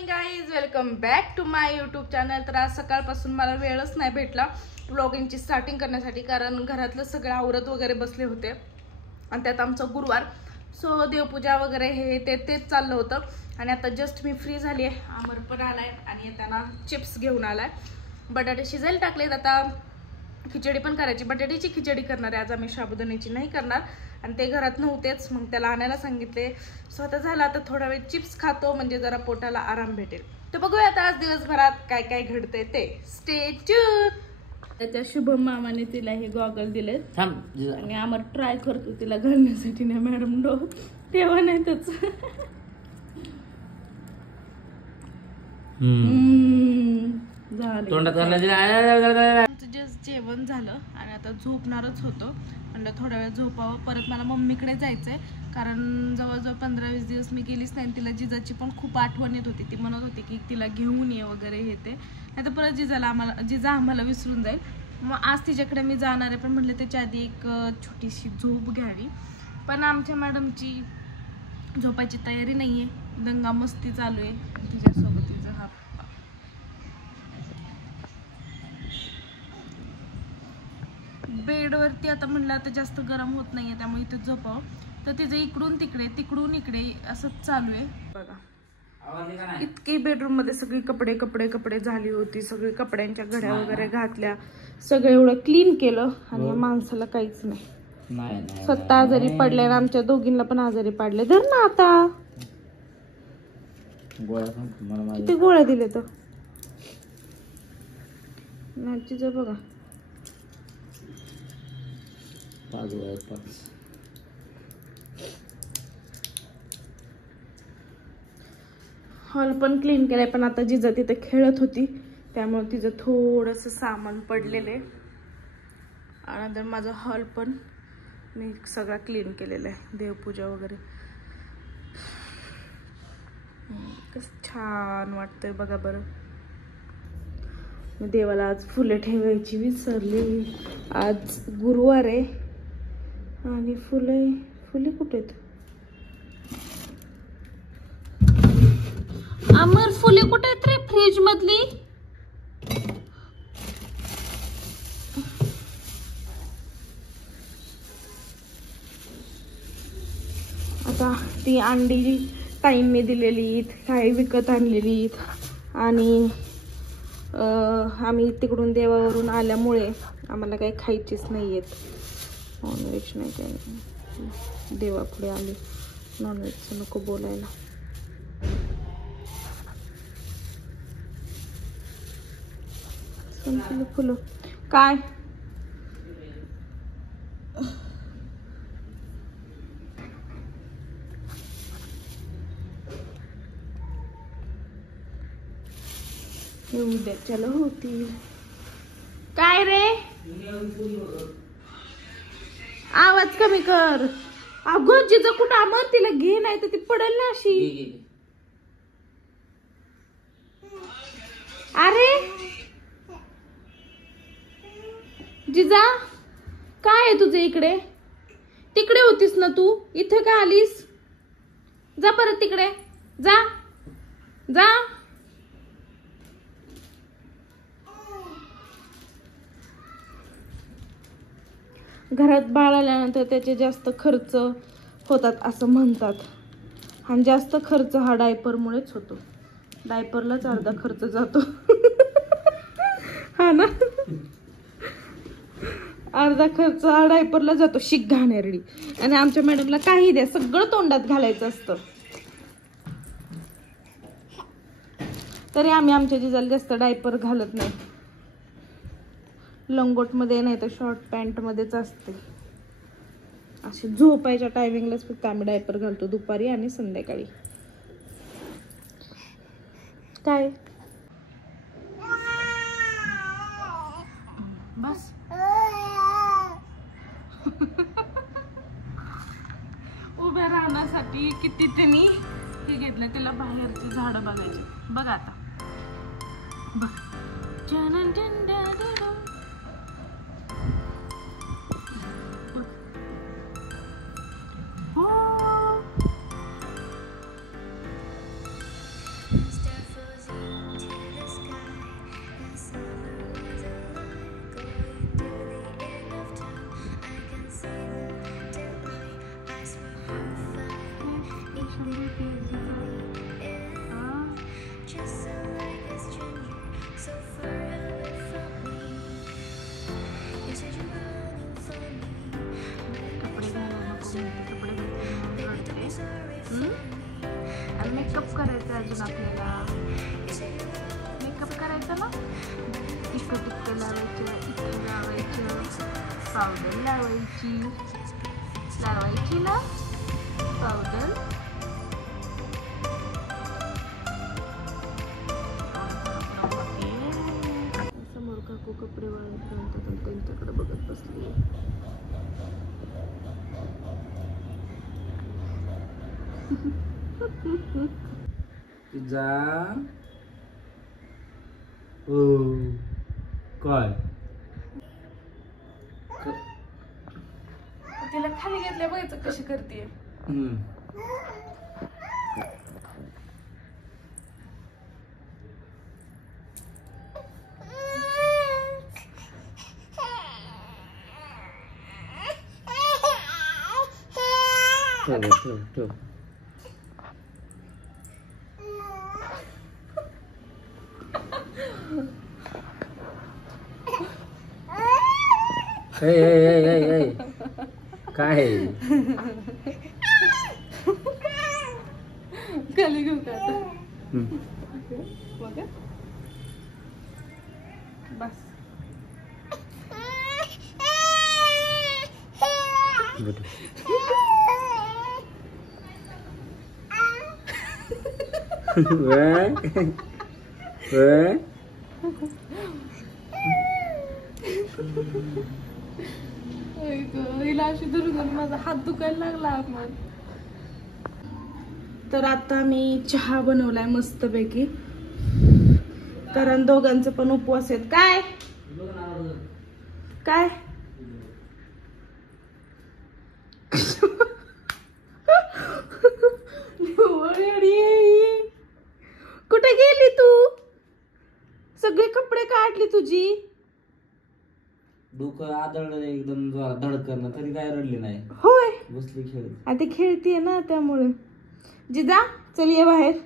Morning guys, welcome back to my YouTube channel. तर आज सकाळपासून मला वेळच नाही भेटला व्लॉगिंगची स्टार्टिंग करण्यासाठी, कारण घरातलं सगळं आवरत वगैरे बसले होते आणि त्यात आमचं गुरुवार, सो देवपूजा वगैरे हे तेच चाललं होतं. आणि आता जस्ट मी फ्री झाली आहे. अमर पण आलाय आणि येताना चिप्स घेऊन आलाय. बटाटे शिजायला टाकलेत, आता खिचडी पण करायची. बटाट्याची खिचडी करणार आहे आज आम्ही, साबुदाण्याची नाही करणार. आणि ते घरात नव्हतेच, मग त्याला आणायला सांगितले. स्वतः झाला आता थोडा वेळ चिप्स खातो, म्हणजे जरा पोटाला आराम भेटेल. तर बघूया आता आज दिवसभरात काय काय घडतंय ते. Stay tune. त्याच्या शुभम मामाने तिला हे गॉगल दिले आणि आम्हाला ट्राय करतो तिला घालण्यासाठी. ना मॅडम नो तेव्हा नाही त्याच जस्ट जेवण झालं आणि आता झोपणारच होतो. म्हणलं थोडा वेळ झोपावं. परत मला मम्मीकडे जायचंय, कारण जवळजवळ 15-20 दिवस मी गेलीच नाही. तिला जिजाची पण खूप आठवण येत होती. ती म्हणत होती की तिला घेऊन ये वगैरे हे ते. नाही तर परत जिजा आम्हाला विसरून जाईल. मग आज तिच्याकडे मी जाणार आहे, पण म्हटलं त्याच्या आधी एक छोटीशी झोप घ्यावी. पण आमच्या मॅडमची झोपायची तयारी नाही आहे, दंगा मस्ती चालू आहे तिच्यासोबत. तिचा हा बेडवरती आता म्हणलं आता जास्त गरम होत नाहीये, त्यामुळे इथे झोपावं. तर तिचं इकडून तिकडे असंच चालू आहे बघा. इतकी बेडरूम मध्ये सगळी कपडे झाली होती. सगळी कपड्यांच्या घड्या वगैरे घातल्या, सगळं एवढं क्लीन केलं आणि माणसाला काहीच नाही. स्वतः आजारी पडले आणि आमच्या दोघींना पण आजारी पाडले. धर ना आता, किती गोळ्या दिले तर नाचीचं बघा. हॉल पण क्लीन केलाय, पण आता जिजा तिथे खेळत होती त्यामुळे तिचं थोडस सामान पडलेलं आहे. आणि नंतर माझा हॉल पण मी सगळा क्लीन केलेला आहे, देवपूजा वगैरे. कसं छान वाटतंय बघा बरं. मी देवाला आज फुले ठेवायची विसरली. आज गुरुवार आहे आणि फुले कुठे आहेत? अमर, फुले कुठे आहेत रे फ्रीज मधली? आता ती अंडी टाईमने दिलेली, काही विकत आणलेली. आणि आम्ही तिकडून देवावरून आल्यामुळे आम्हाला काही खायचीच नाही आहेत. नॉनव्हेज नाही काही नाही. देवापुढे आले, नॉनव्हेजचं नको बोलायला. संपली फुलं काय? उद्याच्याला होती काय रे? आवाज कमी कर. अगं जिजा कुठं? अमर, तिला घे, नाही तर ती पडेल ना अशी. अरे जिजा, काय आहे तुझं इकडे? तिकडे होतीस ना तू, इथे का आलीस? जा परत तिकडे, जा जा. घरात बाळ आल्यानंतर त्याचे जास्त खर्च होतात असं म्हणतात, आणि जास्त खर्च हा डायपरमुळेच होतो. डायपरलाच अर्धा खर्च जातो. हा ना, अर्धा खर्च हा डायपरला जातो. शिक घाणेरडी. आणि आमच्या मॅडमला काही द्या, सगळं तोंडात घालायचं असतं. तरी आम्ही आमच्या जिजाला जास्त डायपर घालत नाही. लंगोट मध्ये नाही तर शॉर्ट पॅन्ट मध्येच असते. अशी झोपायच्या टायमिंगलाच फक्त आम्ही डायपर घालतो, दुपारी आणि संध्याकाळी. काय बस उभ्या राहण्यासाठी किती त्यांनी हे घेतलं. तिला बाहेरची झाडं बघायची. बघा आता बघ. चला. इकडं टिक्क लावायचं, इथं लावायचं, पावडर लावायची ना पावडर. समोर काकू कपडे वाळत घालतात आणि त्यांच्याकडे बघत बसली. काय तिला खाली घेतल्या बघायचं कशी करते. ठेव. काय खाली घेऊ का आता. बस हिला अशी धरून माझा हात दुखायला लागला. मग तर आता मी चहा बनवलाय मस्तपैकी, कारण दोघांचे पण उपवास आहेत. काय काय कुठे गेली तू? सगळे कपडे काढली तुझी. डोकं आदळलं एकदम जोरात धडकन, तरी काय रडली नाही. होय बसली खेळत. आता खेळतीये ना त्यामुळे. जिजा चल ये बाहेर.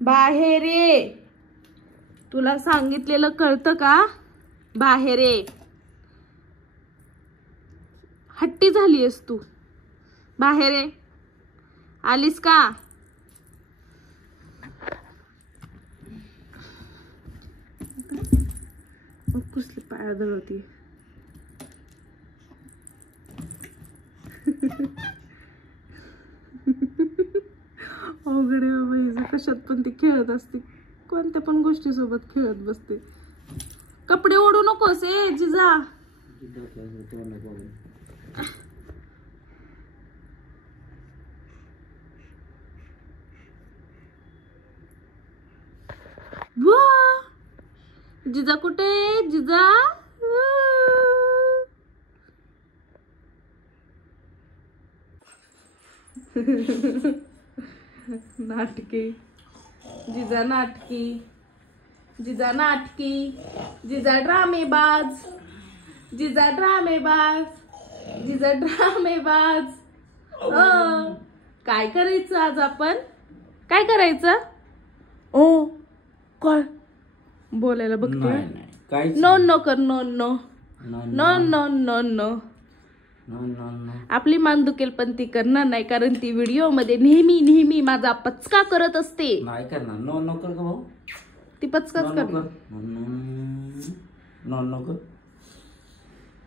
बाहेर ये. तुला सांगितलेलं कळतं का? बाहेर ये. हट्टी झालीयस तू. बाहेर ये. आलीस का? कुसली पाया धरवती. अवघड आहे बाबा हिचं. कशात पण ती खेळत असते, कोणत्या पण गोष्टी सोबत खेळत बसते. कपडे ओढू नकोस ए जिजा. जिजा कुठे? जिजा नाटकी. जिजा नाटकी. जिजा नाटकी. जिजा ड्रामेबाज. जिजा ड्रामेबाज. जिजा ड्रामेबाज. काय करायचं आज आपण? काय करायचं? ओ काय बोलायला बघते. नो नो कर. No no no no no no. आपली मान दुखेल पण ती करणार नाही, कारण ती व्हिडिओ मध्ये नेहमी नेहमी माझा पचका करत असते. नाही करणार. नो नो कर भाऊ. ती पचकाच करणार. नो नो कर.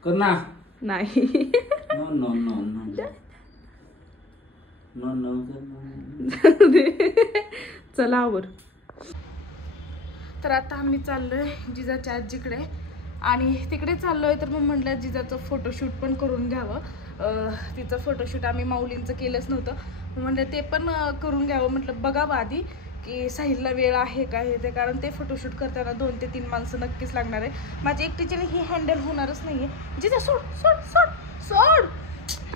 कर ना. नाही. No no no no no no कर. चला आवर. तर आता आम्ही चाललोय जिजाच्या आजीकडे, आणि तिकडे चाललोय तर मग म्हटलं जिजाचं फोटोशूट पण करून घ्यावं. तिचं फोटोशूट आम्ही माऊलींचं केलंच नव्हतं, म्हटलं ते पण करून घ्यावं. म्हटलं बघावं आधी की साहिलला वेळ आहे का हे ते, कारण ते फोटोशूट करताना 2 ते 3 माणसं नक्कीच लागणार आहे. माझी एकटीच्याने ही हँडल होणारच नाही आहे. जिजा सोड सोड सोड सोड.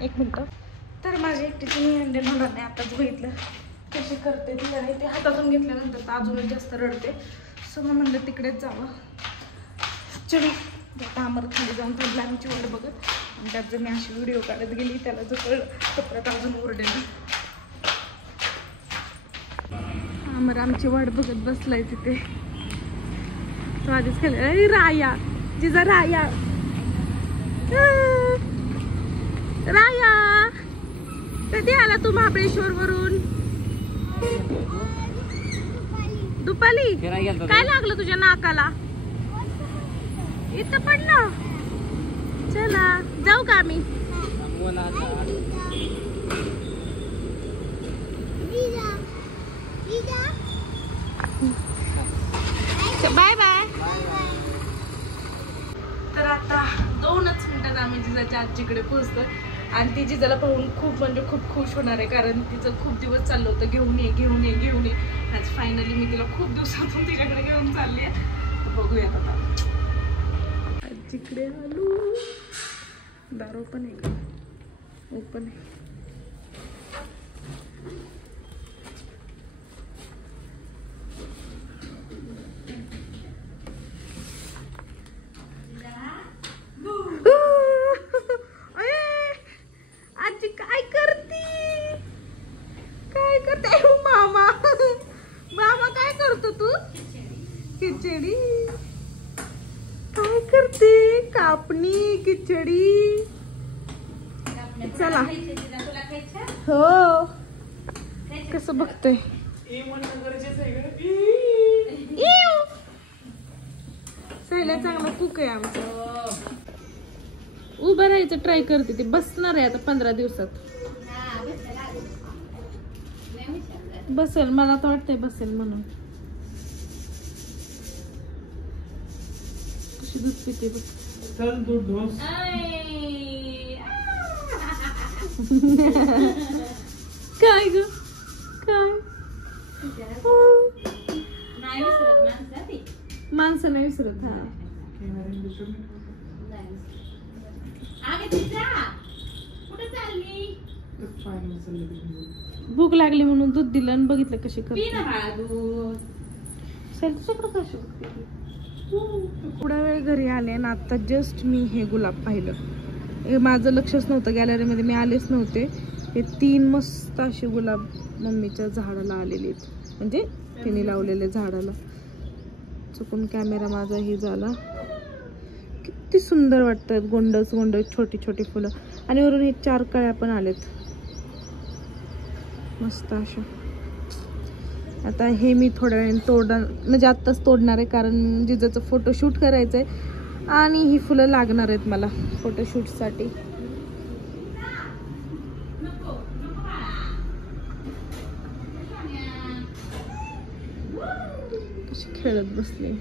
1 मिनटं. तर माझी एकटीच्याने हँडल होणार नाही. आताच बघितलं कशी करते ती, आणि ते हातातून घेतल्यानंतर तर अजूनच जास्त रडते. सो मग म्हणलं तिकडेच जावं. चलो आता आम्हाला खाली जाऊन थांबला आमची वाट बघत, आणि त्यात जर मी अशी व्हिडिओ काढत गेली त्याला जर कळलं तर परत अजून ओरडेल. आम्हाला आमची वाट बघत बसलाय तिथे. तो आधीच खाली. अरे राया. जिजा राया. राया कधी आला तू महाबळेश्वर वरून? दुपाली फिरायला गेलता काय लागलं तुझ्या नाकाला? इथं पडलं. चला जाऊ का आम्ही? Bye bye. तर आता 2च मिनिटात आम्ही जिजाच्या आजीकडे पोहोचलो आणि ती जिजाला पाहून खूप म्हणजे खूप खुश होणार आहे, कारण तिचं खूप दिवस चाललं होतं घेऊन ये घेऊन ये घेऊन ये. आज फायनली मी तिला खूप दिवसातून तिच्याकडे घेऊन चालली आहे. तर बघूयात आता. आजीकडे आलो. दार ओपन आहे का? ओपन आहे. आजी काय करते? काय करते मामा? मामा काय करतो तू? खिचडी काय करते? कापणी खिचडी. चला हो. कसं बघतोय? सैला चांगला कुक आहे आमचं. उभं राहायचं ट्राय करते ती. बसणार आहे आता 15 दिवसात. बसेल, मला तर वाटतंय बसेल म्हणून. कशी दूध पिते बघ. चल दूध ढोस. काय ग काय? माणसं नाही विसरत. हा भूक लागली म्हणून दूध दिलं आणि बघितलं कशी करते. थोडा वेळ घरी आले आणि आता जस्ट मी हे गुलाब पाहिलं. हे माझं लक्षच नव्हतं, गॅलरीमध्ये मी आलेच नव्हते. हे 3 मस्त असे गुलाब मम्मीच्या झाडाला आलेले आहेत, म्हणजे तिने लावलेले झाडाला. चुकून कॅमेरा माझा हे झाला. किती सुंदर वाटतात. गोंडस गोंडस छोटी छोटी फुलं आणि वरून हे 4 कळ्या पण आलेत मस्त अशा. आता हे मी थोड्या वेळाने म्हणजे आत्ताच तोडणार आहे, कारण जिजाचं फोटोशूट करायचं आहे आणि ही फुलं लागणार आहेत मला फोटोशूटसाठी. कशी खेळत बसले.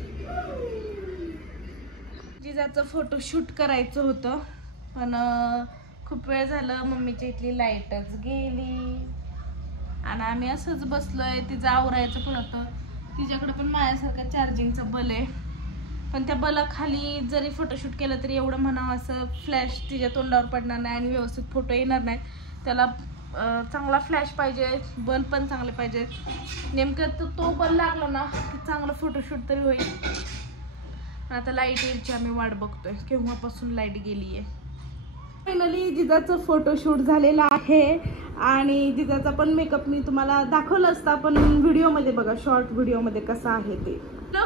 जिजाचं फोटोशूट करायचं होतं पण खूप वेळ झालं. मम्मीच्या इथली लाईटच गेली आणि आम्ही असंच बसलोय. तिचं आवरायचं पण होतं. तिच्याकडे पण माझ्यासारखा चार्जिंगचा बल आहे, पण त्या बलाखाली जरी फोटोशूट केलं तरी एवढं म्हणावं असं फ्लॅश तिच्या तोंडावर पडणार नाही आणि व्यवस्थित फोटो येणार नाही. त्याला चांगला फ्लॅश पाहिजे, बल पण चांगले पाहिजे. नेमकं तो बल लागला ना की चांगलं फोटोशूट तरी होईल. आता लाईट यायची आम्ही वाट बघतोय, केव्हापासून लाईट गेली आहे. फायनली जिजाचं फोटोशूट झालेलं आहे आणि जिजाचा पण मेकअप मी तुम्हाला दाखवलं असता, पण व्हिडिओमध्ये बघा, शॉर्ट व्हिडिओमध्ये कसं आहे ते.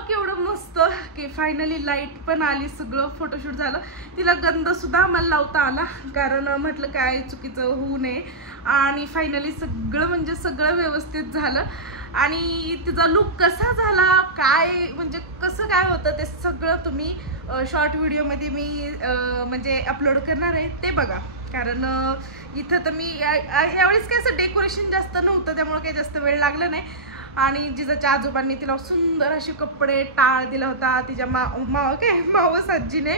केवढं मस्त की फायनली लाईट पण आली, सगळं फोटोशूट झालं. तिला गंध सुद्धा आम्हाला लावता आला, कारण म्हटलं काय चुकीचं होऊ नये. आणि फायनली सगळं म्हणजे सगळं व्यवस्थित झालं. आणि तिचा लुक कसा झाला, काय म्हणजे कसं काय होतं ते सगळं तुम्ही शॉर्ट व्हिडिओमध्ये मी म्हणजे अपलोड करणार आहे, ते बघा. कारण इथं तर मी यावेळेस काय असं डेकोरेशन जास्त नव्हतं, त्यामुळे काही जास्त वेळ लागला नाही. आणि जिजाच्या आजोबांनी तिला सुंदर असे कपडे टाळ दिला होता. तिच्या मावस आजीने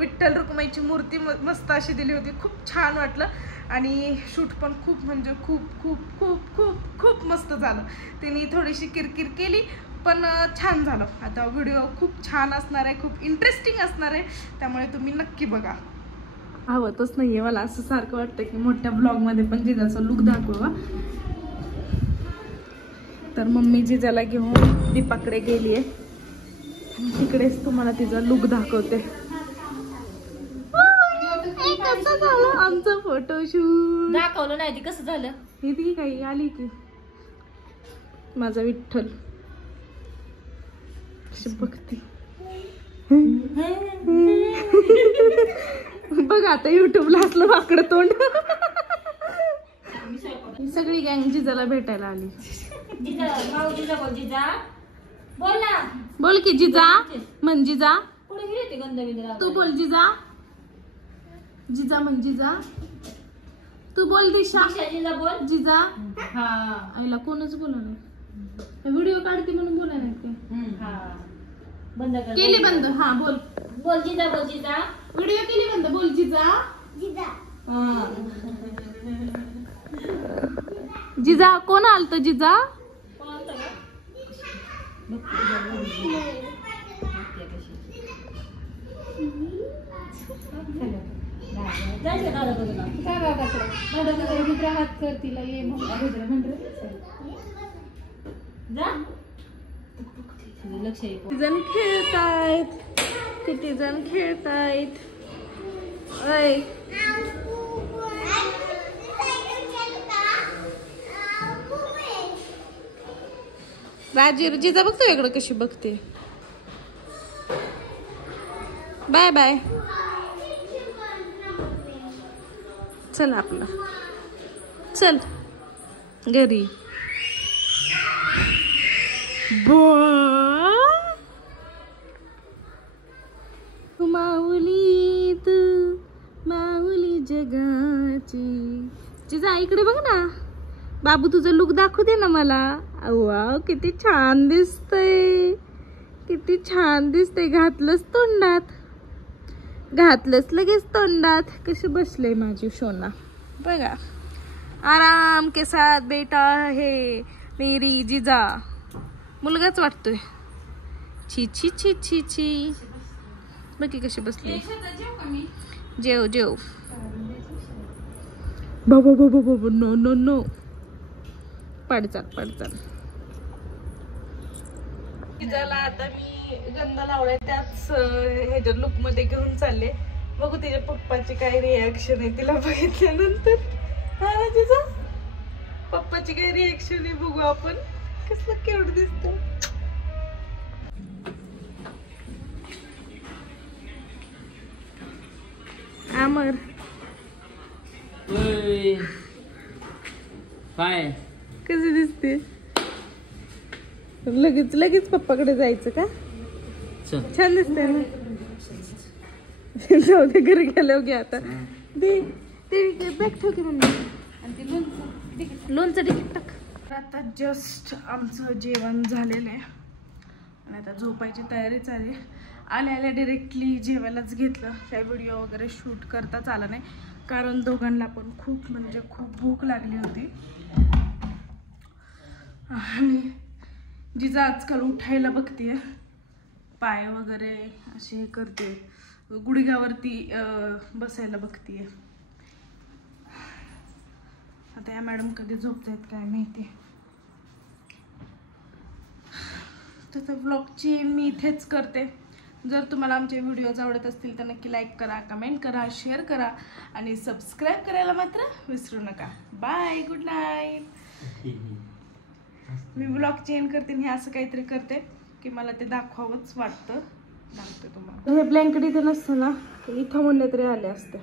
विठ्ठल रुक्माईची मूर्ती मस्त अशी दिली होती. खूप छान वाटलं आणि शूट पण खूप म्हणजे खूप खूप खूप खूप खूप मस्त झालं. तिने थोडीशी किरकिर केली पण छान झालं. आता व्हिडिओ खूप छान असणार आहे, खूप इंटरेस्टिंग असणार आहे, त्यामुळे तुम्ही नक्की बघा. आवतच नाहीये मला, असं सारखं वाटतं की मोठ्या ब्लॉगमध्ये पण जिजाचा लुक दाखवा. तर मम्मी जिजाला घेऊन दीपाकडे गेली आहे, तिकडेच तुम्हाला तिचा लुक दाखवते. कसं झालं आमचं फोटोशूट? दाखवलं नाही, ती कसं झालं? हे ती काही आली की माझा विठ्ठल बघते. बघ आता युट्यूबला असलं वाकडं तोंड. सगळी गँग जिजाला भेटायला आली. जिजा माऊ, जिजा बोल, जिजा बोल ना. बोल की जिजा म्हण जिजा. पुढे गेली ती गंध बिंद. तू बोल जिजा. जिजा म्हण जिजा. तू बोल दिशा. जिजा बोल. जिजा. हा. आईला कोणच बोला नाही. व्हिडिओ काढते म्हणून बोला नाही ते. हा. बंद कर. केली बंद. हा बोल. बोल जिजा बोल जिजा. व्हिडिओ केली बंद. बोल जिजा. हा. जिजा कोण आलत जिजा. कोण आलतं का? जायचं दादा बघून. हात कर तिला ये जा. लक्ष आहे. किती जण खेळतायत. किती जण खेळतायत. अय राजी जिजा बघतो इकडं कशी बघते. Bye bye. चल आपलं चल घरी. माऊली तू माऊली जगाची. जिजा इकडे बघ ना. बाबू तुझं लुक दाखवू दे ना मला. वाव किती छान दिसतंय. किती छान दिसतंय. घातलंच तोंडात. घातलंच लगेच तोंडात. कशी बसले माझी सोना बघा. आराम के साथ बेटा है मेरी जिजा. मुलगाच वाटतोय. छी छी छी छी छी. बघी कशी बसली. जेव जेव. बाबा बाबा बाबा नो नो नो. पडचाल पडचाल. तिच्याला आता मी गंध लावलाय त्याच ह्याच्या लुक मध्ये घेऊन चालले. बघू तिच्या पप्पाची काय रिॲक्शन आहे तिला बघितल्यानंतर. हा ना तिचा पप्पाची काय रिॲक्शन आहे बघू आपण. कसलं क्यूट दिसतं. अमर काय कशी दिसते. लगेच लगेच पप्पाकडे जायचं का. छान दिसतंय ना. जाऊ दे घरी गेल्यावर घे आता. दे ते बॅग ठेव की मम्मी. आणि ते लोणचं तिकीट टाक. आता जस्ट आमचं जेवण झालेलं आहे आणि आता झोपायची तयारी चालली. आल्या आल्या डिरेक्टली जेवायलाच घेतलं. काही व्हिडिओ वगैरे शूट करताच आला नाही कारण दोघांना पण खूप म्हणजे खूप भूक लागली होती. आणि जिजा आजकाल उठायला बघते. पाय वगैरे असे हे करते. गुडघ्यावरती बसायला बघते. आता या मॅडम कधी झोपतायत काय माहिती. त्याचा व्लॉगची मी इथेच करते. जर तुम्हाला आमचे व्हिडिओज आवडत असतील तर नक्की लाईक करा, कमेंट करा, शेअर करा आणि सबस्क्राईब करायला मात्र विसरू नका. Bye good night. मी व्लॉग चेंज करते आणि हे असं काहीतरी करते की मला ते दाखवावंच वाटतं. दाखवते तुम्हाला. हे ब्लँकेट इथे नसतं ना इथं म्हणले तरी आले असते.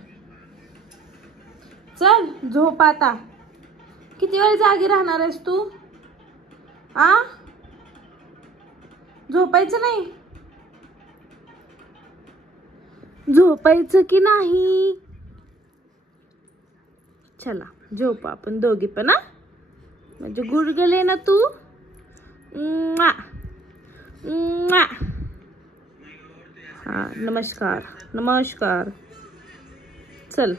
चल झोप आता. किती वेळ जागी राहणार आहेस तू. आ झोपायचं नाही. झोपायचं की नाही. चला झोप आपण दोघी पण. म्हणजे गुडगले ना तू. हा नमस्कार नमस्कार. चल